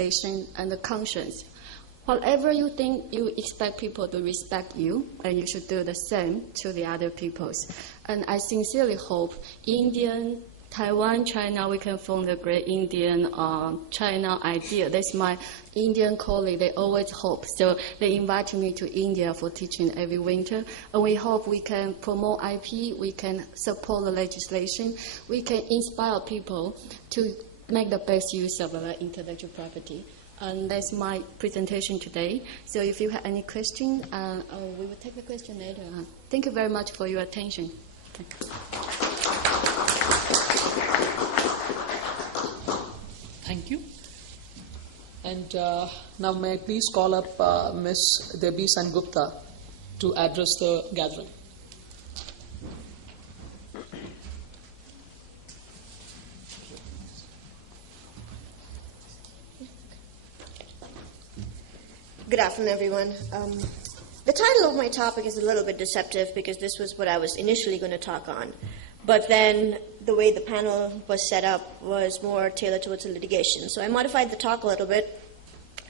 and the conscience. Whatever you think, you expect people to respect you, and you should do the same to the other peoples. And I sincerely hope Indian, Taiwan, China, we can form the great Indian China idea. That's my Indian colleague, they always hope. So they invite me to India for teaching every winter. And we hope we can promote IP, we can support the legislation, we can inspire people to make the best use of intellectual property. And that's my presentation today. So if you have any question, we will take the question later. Thank you very much for your attention. Thank you. And now may I please call up Ms. Debbie Sengupta to address the gathering. Good afternoon, everyone. The title of my topic is a little bit deceptive because this was what I was initially going to talk on. But then the way the panel was set up was more tailored towards litigation. So I modified the talk a little bit.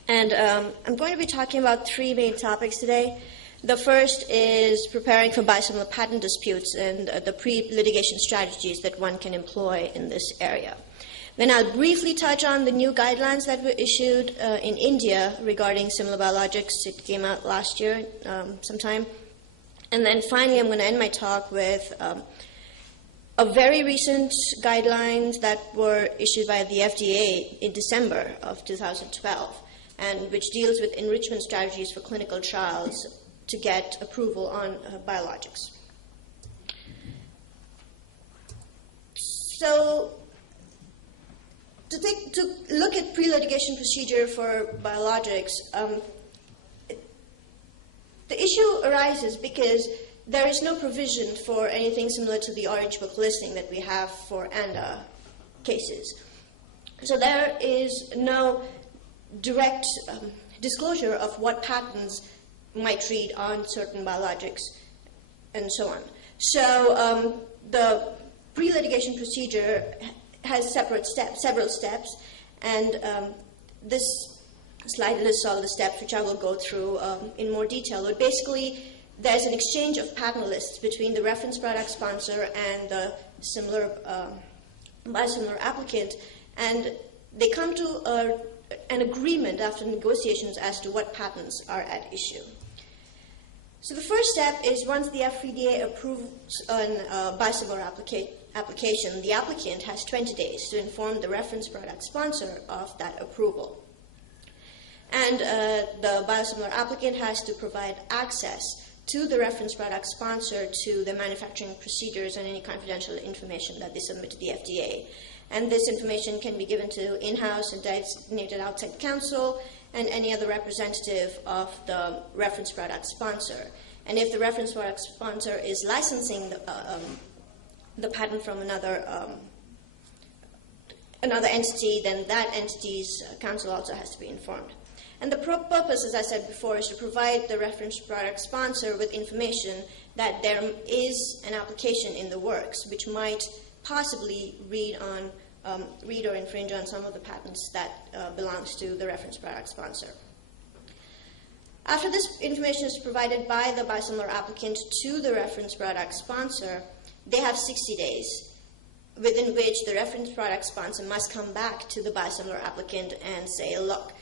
And I'm going to be talking about three main topics today. The first is preparing for biosimilar patent disputes and the pre-litigation strategies that one can employ in this area. Then I'll briefly touch on the new guidelines that were issued in India regarding similar biologics. It came out last year sometime. And then finally, I'm going to end my talk with a very recent guidelines that were issued by the FDA in December of 2012, and which deals with enrichment strategies for clinical trials to get approval on biologics. So, to look at pre-litigation procedure for biologics, the issue arises because there is no provision for anything similar to the Orange Book listing that we have for ANDA cases. So there is no direct disclosure of what patents might read on certain biologics and so on. So the pre-litigation procedure has several steps, and this slide lists all the steps, which I will go through in more detail. But basically, there's an exchange of patent lists between the reference product sponsor and the biosimilar applicant, and they come to an agreement after negotiations as to what patents are at issue. So the first step is once the FDA approves an biosimilar application, the applicant has 20 days to inform the reference product sponsor of that approval. And the biosimilar applicant has to provide access to the reference product sponsor to the manufacturing procedures and any confidential information that they submit to the FDA. And this information can be given to in-house and designated outside counsel and any other representative of the reference product sponsor. And if the reference product sponsor is licensing the patent from another entity, then that entity's counsel also has to be informed. And the purpose, as I said before, is to provide the reference product sponsor with information that there is an application in the works which might possibly read or infringe on some of the patents that belongs to the reference product sponsor. After this information is provided by the biosimilar applicant to the reference product sponsor, they have 60 days within which the reference product sponsor must come back to the biosimilar applicant and say, look,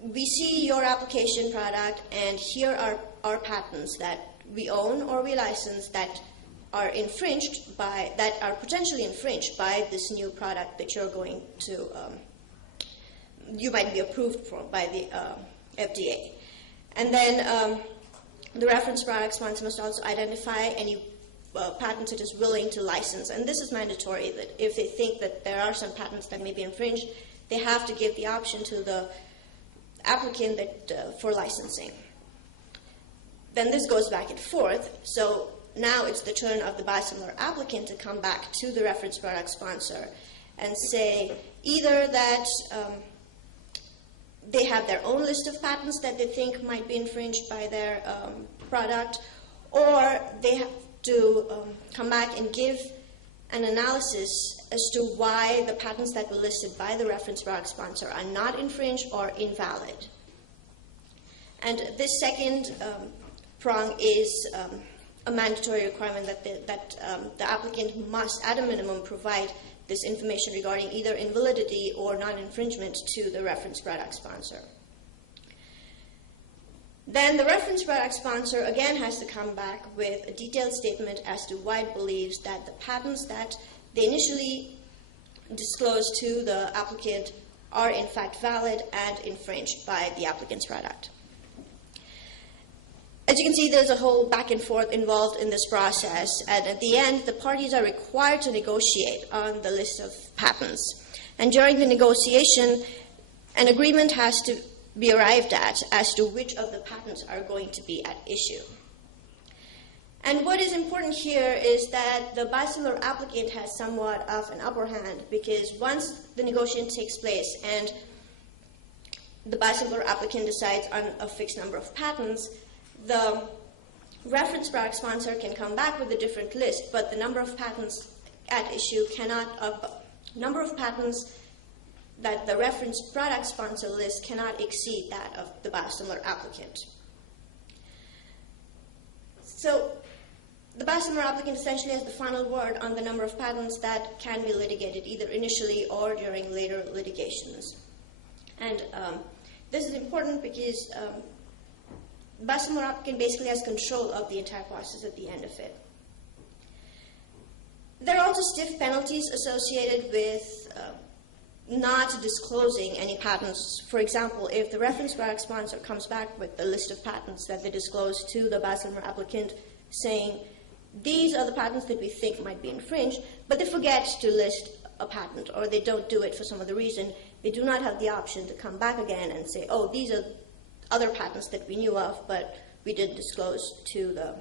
we see your application product, and here are our patents that we own or we license that are potentially infringed by this new product that you're going to, you might be approved for by the FDA. And then the reference product sponsor must also identify any patents it is willing to license. And this is mandatory, that if they think that there are some patents that may be infringed, they have to give the option to the applicant for licensing. Then this goes back and forth. So now it's the turn of the biosimilar applicant to come back to the reference product sponsor and say either that they have their own list of patents that they think might be infringed by their product, or they have to come back and give an analysis as to why the patents that were listed by the reference product sponsor are not infringed or invalid. And this second prong is a mandatory requirement that the applicant must, at a minimum, provide this information regarding either invalidity or non-infringement to the reference product sponsor. Then the reference product sponsor again has to come back with a detailed statement as to why it believes that the patents that they initially disclosed to the applicant are in fact valid and infringed by the applicant's product. As you can see, there's a whole back and forth involved in this process, and at the end, the parties are required to negotiate on the list of patents. And during the negotiation, an agreement has to be arrived at as to which of the patents are going to be at issue. And what is important here is that the biosimilar applicant has somewhat of an upper hand, because once the negotiation takes place and the biosimilar applicant decides on a fixed number of patents, the reference product sponsor can come back with a different list, but the number of patents at issue number of patents that the reference product sponsor list cannot exceed that of the biosimilar applicant. So the biosimilar applicant essentially has the final word on the number of patents that can be litigated either initially or during later litigations. And this is important because the biosimilar applicant basically has control of the entire process at the end of it. There are also stiff penalties associated with not disclosing any patents. For example, if the reference product sponsor comes back with a list of patents that they disclose to the biosimilar applicant saying, these are the patents that we think might be infringed, but they forget to list a patent or they don't do it for some other reason, they do not have the option to come back again and say, oh, these are other patents that we knew of, but we didn't disclose to the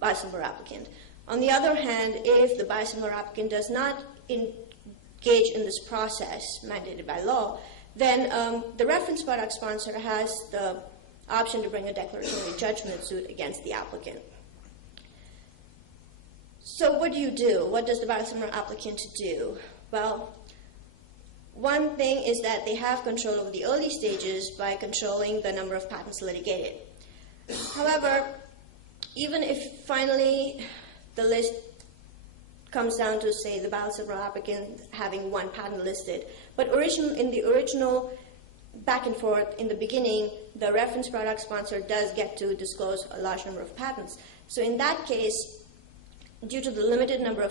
biosimilar applicant. On the other hand, if the biosimilar applicant does not engage in this process mandated by law, then the reference product sponsor has the option to bring a declaratory judgment suit against the applicant. So what do you do? What does the biosimilar applicant do? Well, one thing is that they have control over the early stages by controlling the number of patents litigated. However, even if finally the list comes down to, say, the biosimilar applicant having one patent listed, but in the original back and forth in the beginning, the reference product sponsor does get to disclose a large number of patents. So in that case, due to the limited number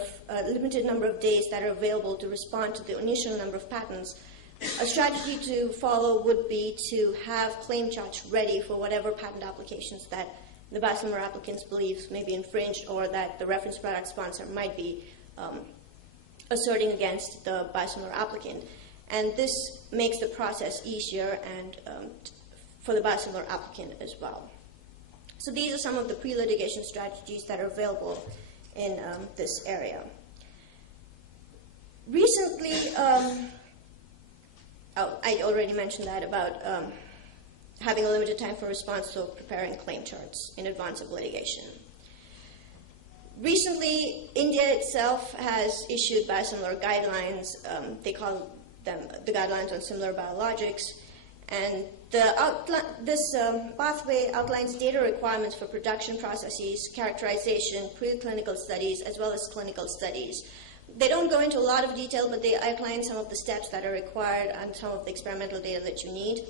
of days that are available to respond to the initial number of patents, a strategy to follow would be to have claim charts ready for whatever patent applications that the biosimilar applicants believe may be infringed or that the reference product sponsor might be asserting against the biosimilar applicant. And this makes the process easier and for the biosimilar applicant as well. So these are some of the pre-litigation strategies that are available in this area. Recently, I already mentioned that about having a limited time for response, so preparing claim charts in advance of litigation. Recently, India itself has issued biosimilar guidelines. They call them the Guidelines on Similar Biologics. And this pathway outlines data requirements for production processes, characterization, preclinical studies, as well as clinical studies. They don't go into a lot of detail, but they outline some of the steps that are required and some of the experimental data that you need.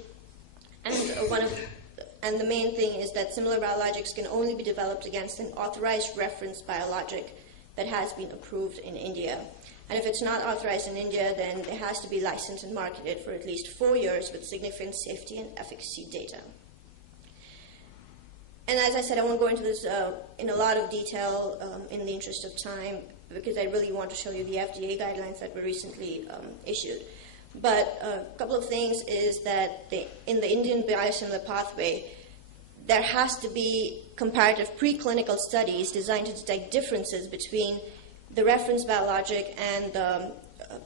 And the main thing is that similar biologics can only be developed against an authorized reference biologic that has been approved in India. And if it's not authorized in India, then it has to be licensed and marketed for at least 4 years with significant safety and efficacy data. And as I said, I won't go into this in a lot of detail in the interest of time, because I really want to show you the FDA guidelines that were recently issued. But a couple of things is that in the Indian biosimilar pathway, there has to be comparative preclinical studies designed to detect differences between the reference biologic and the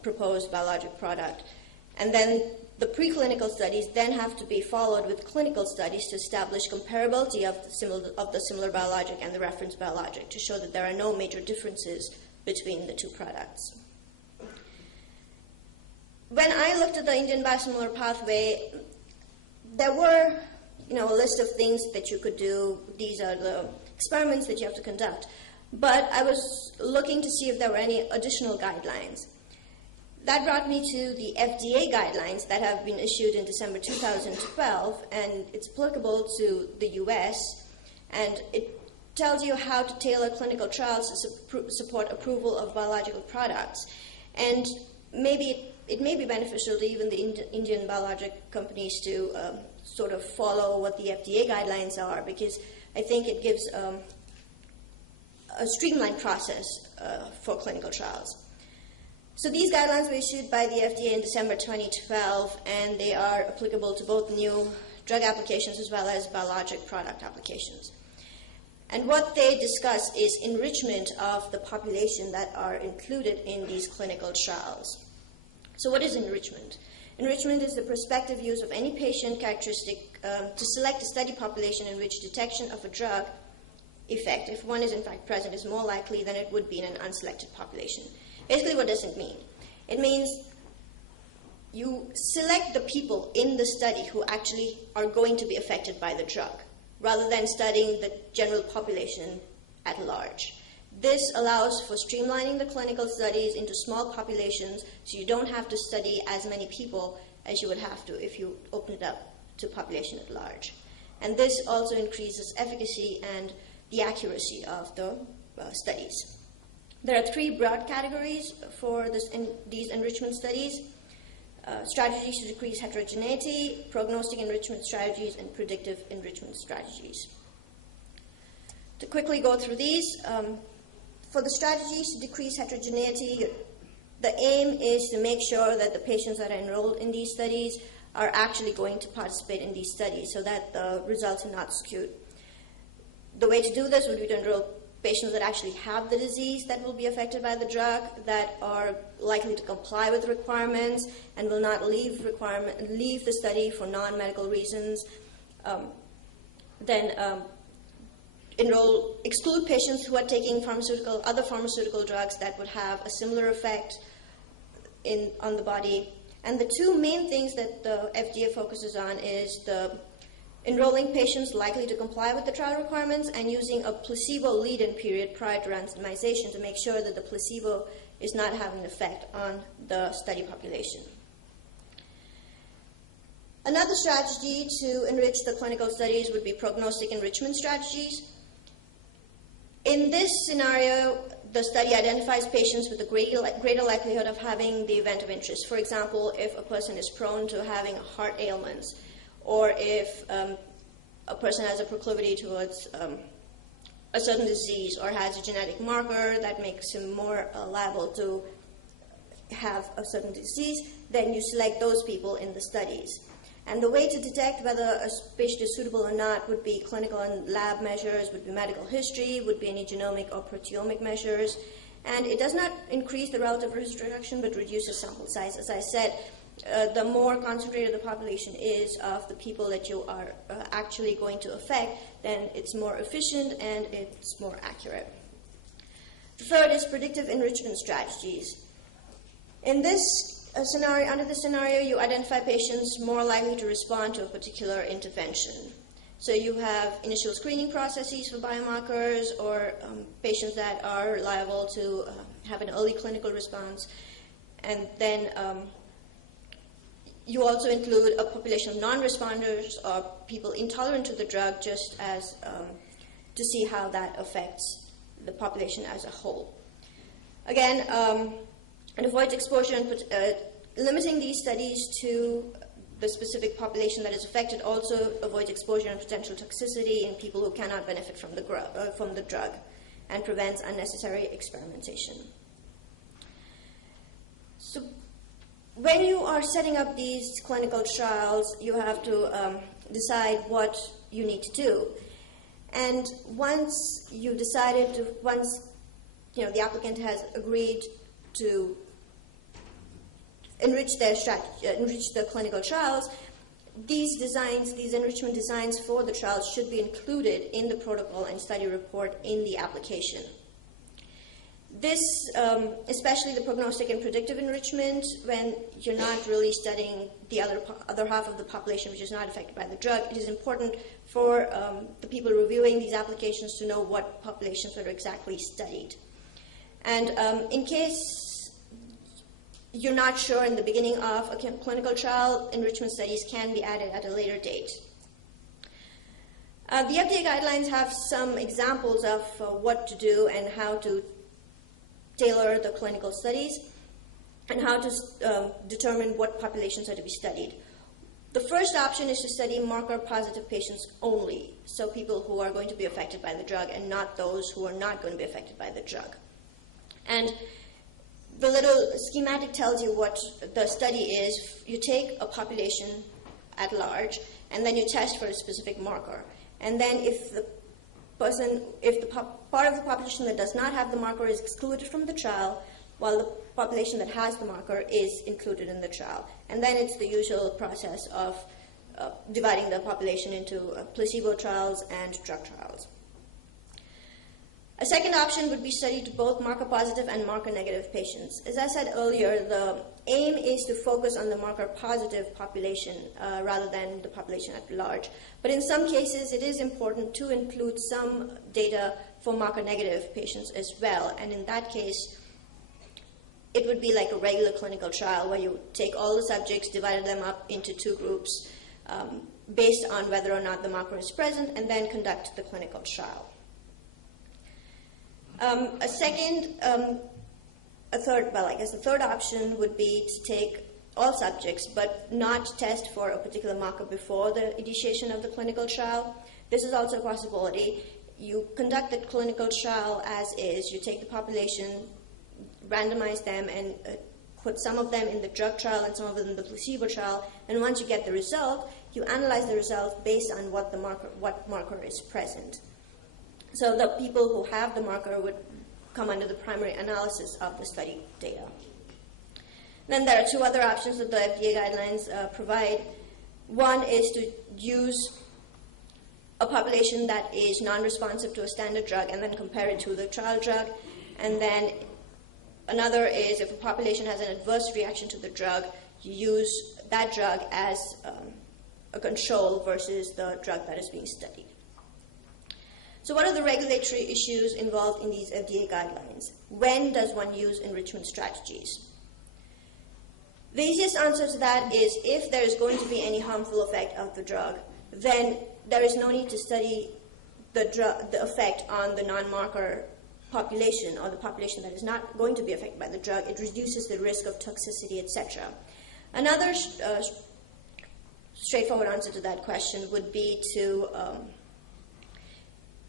proposed biologic product. And then the preclinical studies then have to be followed with clinical studies to establish comparability of the similar biologic and the reference biologic to show that there are no major differences between the two products. When I looked at the Indian biosimilar pathway, there were a list of things that you could do. These are the experiments that you have to conduct. But I was looking to see if there were any additional guidelines. That brought me to the FDA guidelines that have been issued in December 2012, and it's applicable to the US, and it tells you how to tailor clinical trials to support approval of biological products. And maybe it may be beneficial to even the Indian biologic companies to sort of follow what the FDA guidelines are, because I think it gives a streamlined process for clinical trials. So these guidelines were issued by the FDA in December 2012, and they are applicable to both new drug applications as well as biologic product applications. And what they discuss is enrichment of the population that are included in these clinical trials. So what is enrichment? Enrichment is the prospective use of any patient characteristic to select a study population in which detection of a drug effect, if one is in fact present, is more likely than it would be in an unselected population. Basically, what does it mean? It means you select the people in the study who actually are going to be affected by the drug, rather than studying the general population at large. This allows for streamlining the clinical studies into small populations, so you don't have to study as many people as you would have to if you open it up to population at large. And this also increases efficacy and the accuracy of the studies. There are three broad categories for these enrichment studies: strategies to decrease heterogeneity, prognostic enrichment strategies, and predictive enrichment strategies. To quickly go through these, for the strategies to decrease heterogeneity, the aim is to make sure that the patients that are enrolled in these studies are actually going to participate in these studies so that the results are not skewed. The way to do this would be to enroll patients that actually have the disease that will be affected by the drug, that are likely to comply with requirements and will not leave the study for non-medical reasons. Exclude patients who are taking other pharmaceutical drugs that would have a similar effect on the body. And the two main things that the FDA focuses on is the enrolling patients likely to comply with the trial requirements and using a placebo lead-in period prior to randomization to make sure that the placebo is not having an effect on the study population. Another strategy to enrich the clinical studies would be prognostic enrichment strategies. In this scenario, the study identifies patients with a greater likelihood of having the event of interest. For example, if a person is prone to having heart ailments, or if a person has a proclivity towards a certain disease or has a genetic marker that makes him more liable to have a certain disease, then you select those people in the studies. And the way to detect whether a patient is suitable or not would be clinical and lab measures, would be medical history, would be any genomic or proteomic measures. And it does not increase the relative risk reduction, but reduces sample size. As I said, the more concentrated the population is of the people that you are actually going to affect, then it's more efficient and it's more accurate. The third is predictive enrichment strategies. In this under this scenario, you identify patients more likely to respond to a particular intervention. So you have initial screening processes for biomarkers, or patients that are liable to have an early clinical response. And then you also include a population of non-responders or people intolerant to the drug, just as to see how that affects the population as a whole. Again, it avoids exposure and limiting these studies to the specific population that is affected also avoids exposure and potential toxicity in people who cannot benefit from the drug, and prevents unnecessary experimentation. So when you are setting up these clinical trials, you have to decide what you need to do. And once the applicant has agreed to enrich the clinical trials, these enrichment designs for the trials should be included in the protocol and study report in the application. This, especially the prognostic and predictive enrichment, when you're not really studying the other half of the population which is not affected by the drug, it is important for the people reviewing these applications to know what populations were exactly studied. And in case you're not sure in the beginning of a clinical trial, enrichment studies can be added at a later date. The FDA guidelines have some examples of what to do and how to tailor the clinical studies and how to determine what populations are to be studied. The first option is to study marker-positive patients only, so people who are going to be affected by the drug and not those who are not going to be affected by the drug. And the little schematic tells you what the study is. You take a population at large, and then you test for a specific marker. And then if the part of the population that does not have the marker is excluded from the trial, while the population that has the marker is included in the trial. And then it's the usual process of dividing the population into placebo trials and drug trials. A second option would be studied to both marker-positive and marker-negative patients. As I said earlier, the aim is to focus on the marker-positive population rather than the population at large. But in some cases, it is important to include some data for marker-negative patients as well. And in that case, it would be like a regular clinical trial where you take all the subjects, divide them up into two groups based on whether or not the marker is present, and then conduct the clinical trial. A third option would be to take all subjects but not test for a particular marker before the initiation of the clinical trial. This is also a possibility. You conduct the clinical trial as is. You take the population, randomize them, and put some of them in the drug trial and some of them in the placebo trial. And once you get the result, you analyze the result based on what marker is present. So the people who have the marker would come under the primary analysis of the study data. Then there are two other options that the FDA guidelines provide. One is to use a population that is non-responsive to a standard drug and then compare it to the trial drug. And then another is if a population has an adverse reaction to the drug, you use that drug as a control versus the drug that is being studied. So what are the regulatory issues involved in these FDA guidelines? When does one use enrichment strategies? The easiest answer to that is if there is going to be any harmful effect of the drug, then there is no need to study the effect on the non-marker population or the population that is not going to be affected by the drug. It reduces the risk of toxicity, etc. Another straightforward answer to that question would be to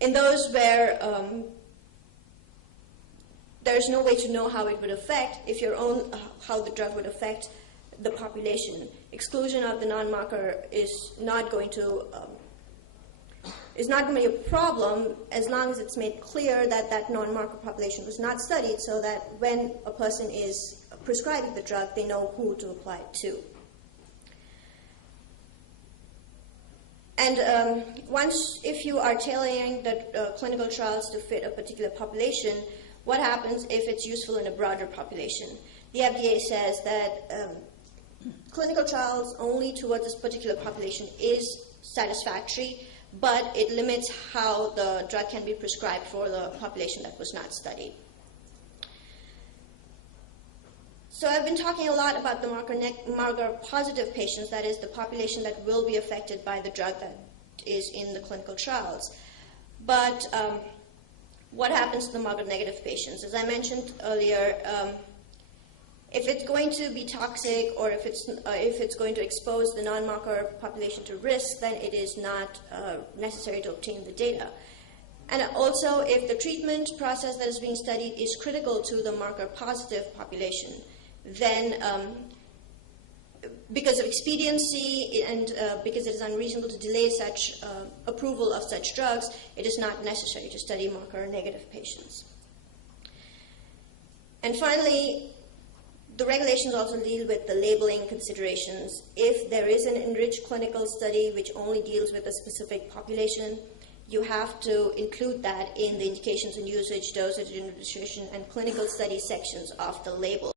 in those where there's no way to know how it would affect, how the drug would affect the population, exclusion of the non-marker is not going to be a problem as long as it's made clear that that non-marker population was not studied, so that when a person is prescribing the drug, they know who to apply it to. And if you are tailoring the clinical trials to fit a particular population, what happens if it's useful in a broader population? The FDA says that clinical trials only towards this particular population is satisfactory, but it limits how the drug can be prescribed for the population that was not studied. So I've been talking a lot about the marker-positive patients, that is the population that will be affected by the drug that is in the clinical trials. But what happens to the marker-negative patients? As I mentioned earlier, if it's going to be toxic or if it's going to expose the non-marker population to risk, then it is not necessary to obtain the data. And also, if the treatment process that is being studied is critical to the marker-positive population, then because of expediency and because it is unreasonable to delay such approval of such drugs, it is not necessary to study marker-negative patients. And finally, the regulations also deal with the labeling considerations. If there is an enriched clinical study which only deals with a specific population, you have to include that in the indications and usage, dosage, administration, and clinical study sections of the label.